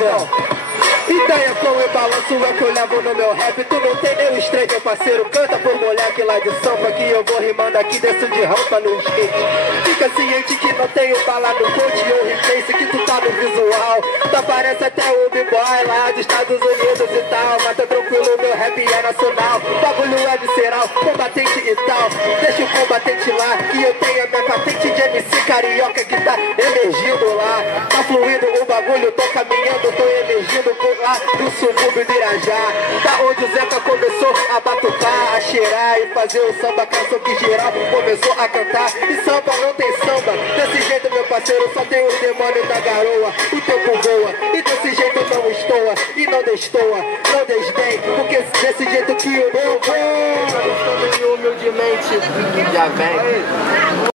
Ideia, flow e balanço é que eu levo no meu rap. Tu não tem nem o estranho, meu parceiro. Canta pro moleque lá de Sampa que eu vou rimando aqui, desço de rampa no skate. Fica ciente que não tenho bala no coach ou replace, que tu tá no visual. Tu parece até o B-boy lá dos Estados Unidos e tal. Mas tá tranquilo, meu rap é nacional. Bagulho é visceral, combatente e tal. Deixa o combatente lá, que eu tenho a minha patente de MC carioca que tá emergindo lá. Tá fluindo o bagulho, tô caminhando, tô emergindo por lá do subúrbio do Irajá. Da onde o Zeca começou a batucar, a cheirar e fazer o samba, canção que geral começou a cantar. E samba não tem samba, desse jeito meu parceiro, só tem os demônios da garoa. O tempo voa, e desse jeito não estoua, e não destoa, não desdém, porque desse jeito que o meu vou. Humildemente, já vem.